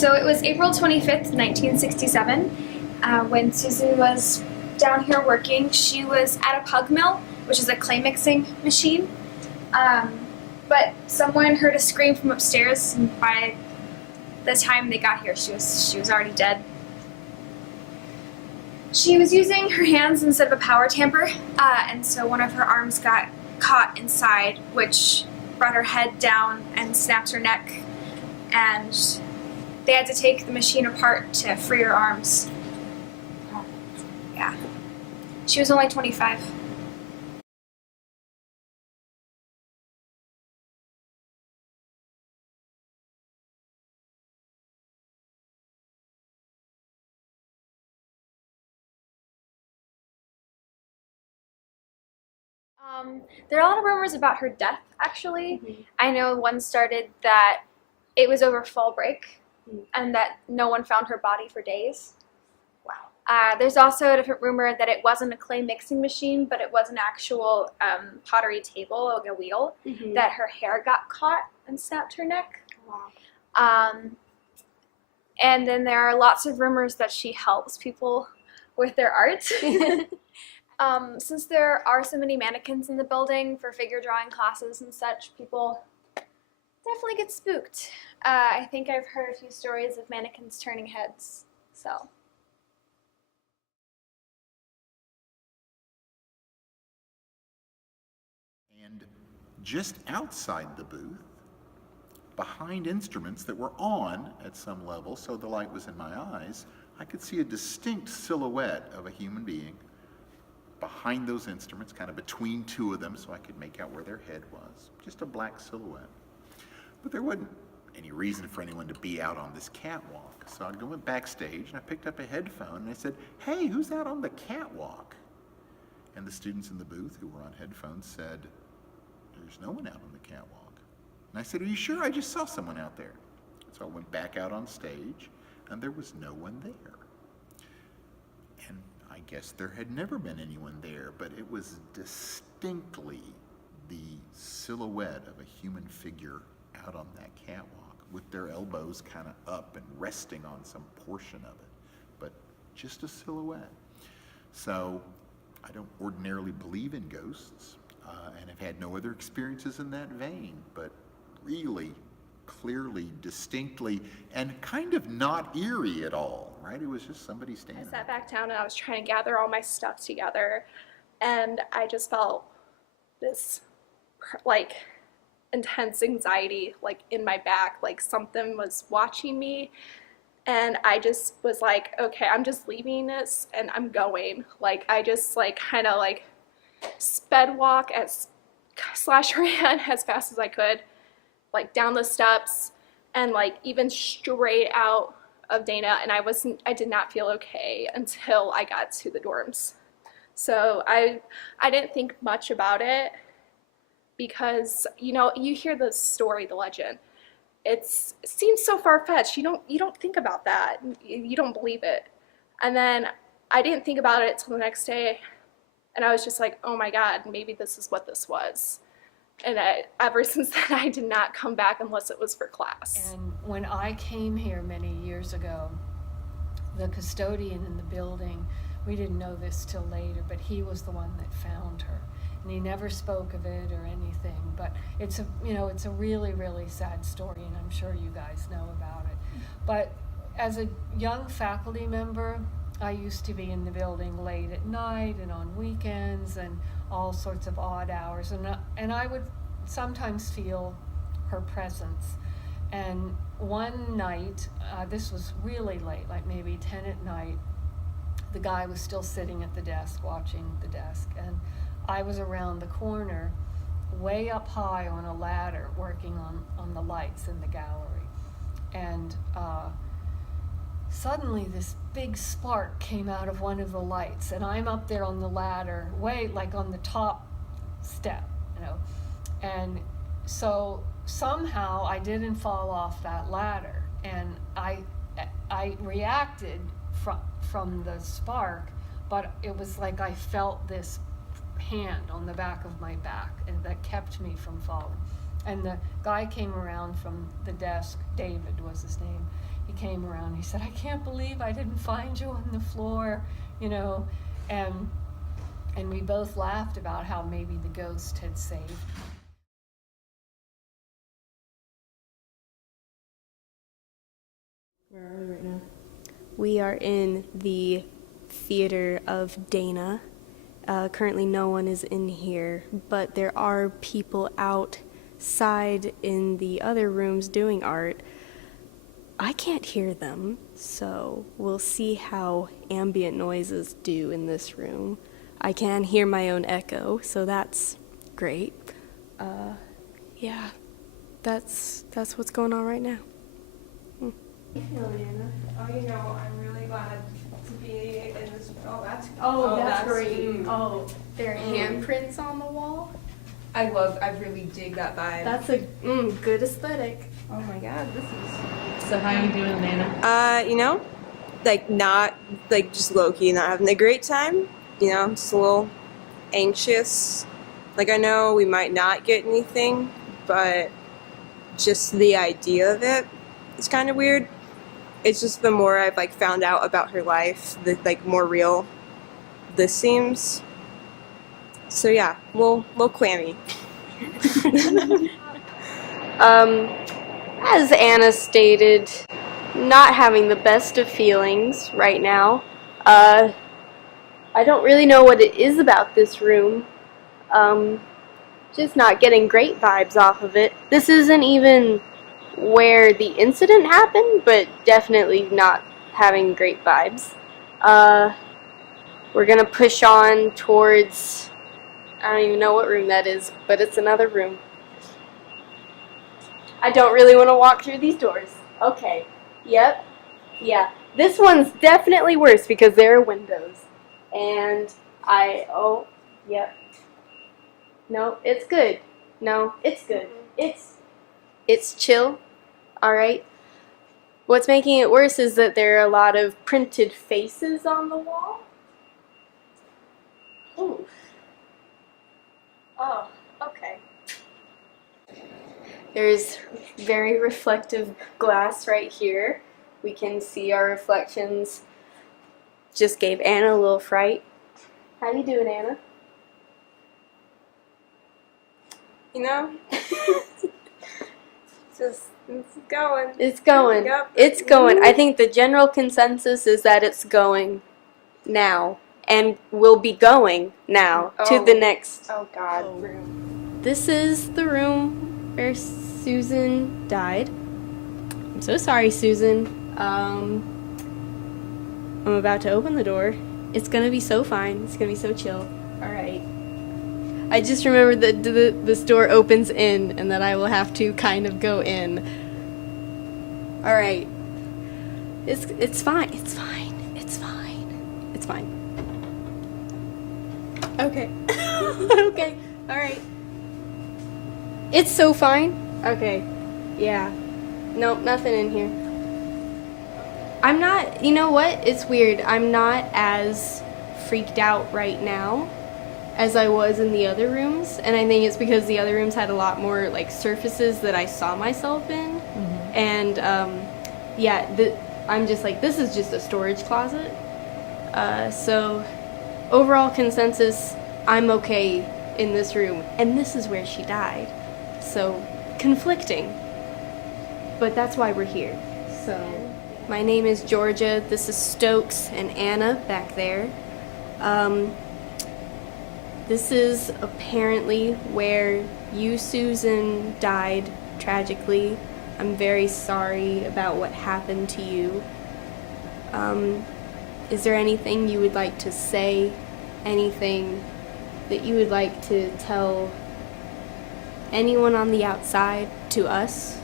So it was April 25th, 1967, when Susan was down here working. She was at a pug mill, which is a clay mixing machine. But someone heard a scream from upstairs, and by the time they got here, she was already dead. She was using her hands instead of a power tamper, and so one of her arms got caught inside, which brought her head down and snapped her neck, and they had to take the machine apart to free her arms. Yeah. She was only 25. There are a lot of rumors about her death, actually. Mm-hmm. I know one started that it was over fall break and that no one found her body for days. Wow. There's also a different rumor that it wasn't a clay mixing machine, but it was an actual pottery table, like a wheel, that her hair got caught and snapped her neck. Wow. And then there are lots of rumors that she helps people with their art. Since there are so many mannequins in the building for figure drawing classes and such, people definitely get spooked. I think I've heard a few stories of mannequins turning heads, so. And just outside the booth, behind instruments that were on at some level, so the light was in my eyes, I could see a distinct silhouette of a human being behind those instruments, kind of between two of them, so I could make out where their head was. Just a black silhouette. But there wasn't any reason for anyone to be out on this catwalk. So I went backstage and I picked up a headphone and I said, "Hey, who's out on the catwalk?" And the students in the booth who were on headphones said, "There's no one out on the catwalk." And I said, "Are you sure? I just saw someone out there." So I went back out on stage and there was no one there. And I guess there had never been anyone there, but it was distinctly the silhouette of a human figure out on that catwalk with their elbows kind of up and resting on some portion of it, but just a silhouette. So I don't ordinarily believe in ghosts and have had no other experiences in that vein, but really clearly, distinctly, and kind of not eerie at all, right? It was just somebody standing. I sat back down and I was trying to gather all my stuff together, and I just felt this like intense anxiety like in my back, like something was watching me, and I just was like, okay, I'm just leaving this and I'm going. Like I just like kind of like sped walk slash ran as fast as I could, like down the steps and like even straight out of Dana, and I did not feel okay until I got to the dorms. So I didn't think much about it because, you know, you hear the story, the legend. It seems so far-fetched. You don't think about that. You don't believe it. And then I didn't think about it till the next day, and I was just like, oh my God, maybe this is what this was. And ever since then, I did not come back unless it was for class. And when I came here many years ago, the custodian in the building, we didn't know this till later, but he was the one that found her. And he never spoke of it or anything, but it's a really, really sad story, and I'm sure you guys know about it. But as a young faculty member, I used to be in the building late at night and on weekends and all sorts of odd hours, and I would sometimes feel her presence. And one night, this was really late, like maybe 10 at night, the guy was still sitting at the desk, watching the desk, and I was around the corner, way up high on a ladder, working on the lights in the gallery. And suddenly this big spark came out of one of the lights, and I'm up there on the ladder, way like on the top step, you know. And so somehow I didn't fall off that ladder, and I reacted from the spark, but it was like I felt this hand on the back of my back, and that kept me from falling. And the guy came around from the desk, David was his name. he came around. He said, "I can't believe I didn't find you on the floor," you know, and we both laughed about how maybe the ghost had saved. Where are we right now? We are in the theater of Dana. Currently no one is in here, but there are people outside in the other rooms doing art. I can't hear them, so we'll see how ambient noises do in this room. I can hear my own echo, so that's great. Yeah, that's what's going on right now. Oh, you know, I'm really glad to be in this. Oh, that's great. Oh, There are handprints on the wall. I really dig that vibe. That's a good aesthetic. Oh my god, this is. So how are you doing, Nana? You know, like not, like just low-key not having a great time, you know, just a little anxious. Like I know we might not get anything, but just the idea of it is kind of weird. It's just the more I've like found out about her life, the like more real this seems. So yeah, little clammy. As Anna stated, not having the best of feelings right now. I don't really know what it is about this room. Just not getting great vibes off of it. This isn't even where the incident happened, but definitely not having great vibes. We're gonna push on towards, I don't even know what room that is, but it's another room. I don't really want to walk through these doors. Okay. Yep. Yeah. This one's definitely worse because there are windows. And oh, yep. No, it's good. No, it's good. It's chill. All right. What's making it worse is that there are a lot of printed faces on the wall. Ooh. Oh, okay. There's very reflective glass right here. We can see our reflections. Just gave Anna a little fright. How you doing, Anna? You know, just it's going. It's going. Yep. It's going. I think the general consensus is that it's going now. And will be going now to the next room. This is the room where Susan died. I'm so sorry, Susan. I'm about to open the door. It's gonna be so fine. It's gonna be so chill. Alright. I just remembered that this door opens in and that I will have to kind of go in. Alright. It's fine. It's fine. It's fine. It's fine. Okay. Okay. Alright. It's so fine. Okay. Yeah. Nope, nothing in here. I'm not, you know what? It's weird. I'm not as freaked out right now as I was in the other rooms. And I think it's because the other rooms had a lot more, like, surfaces that I saw myself in. Mm-hmm. And, yeah, I'm just like, this is just a storage closet. So, overall consensus, I'm okay in this room. And this is where she died. So, conflicting. But that's why we're here. So, my name is Georgia. This is Stokes and Anna back there. This is apparently where you, Susan, died tragically. I'm very sorry about what happened to you. Is there anything you would like to say? Anything that you would like to tell anyone on the outside, to us?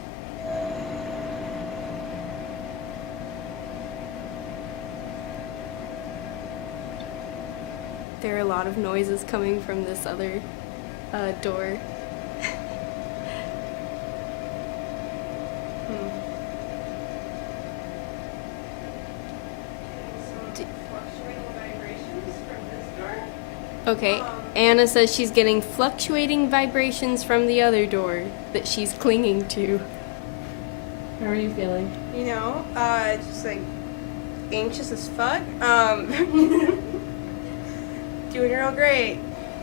There are a lot of noises coming from this other door. Okay, Anna says she's getting fluctuating vibrations from the other door that she's clinging to. How are you feeling? You know, just like anxious as fuck. Doing real great.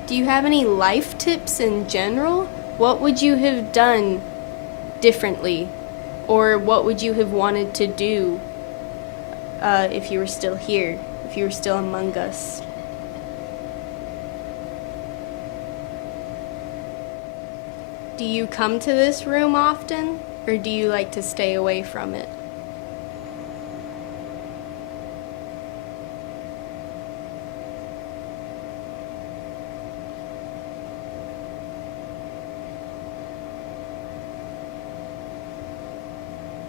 Do you have any life tips in general? What would you have done differently? Or what would you have wanted to do if you were still here, if you were still among us? Do you come to this room often, or do you like to stay away from it?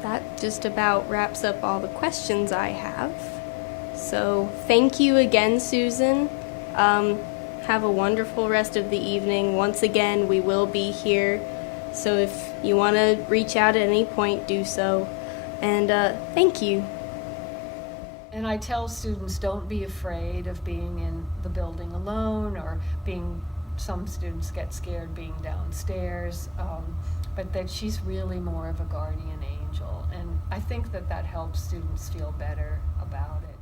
That just about wraps up all the questions I have. So thank you again, Susan. Have a wonderful rest of the evening. Once again, we will be here. So if you want to reach out at any point, do so. And thank you. And I tell students, don't be afraid of being in the building alone, or some students get scared being downstairs, but that she's really more of a guardian angel. And I think that helps students feel better about it.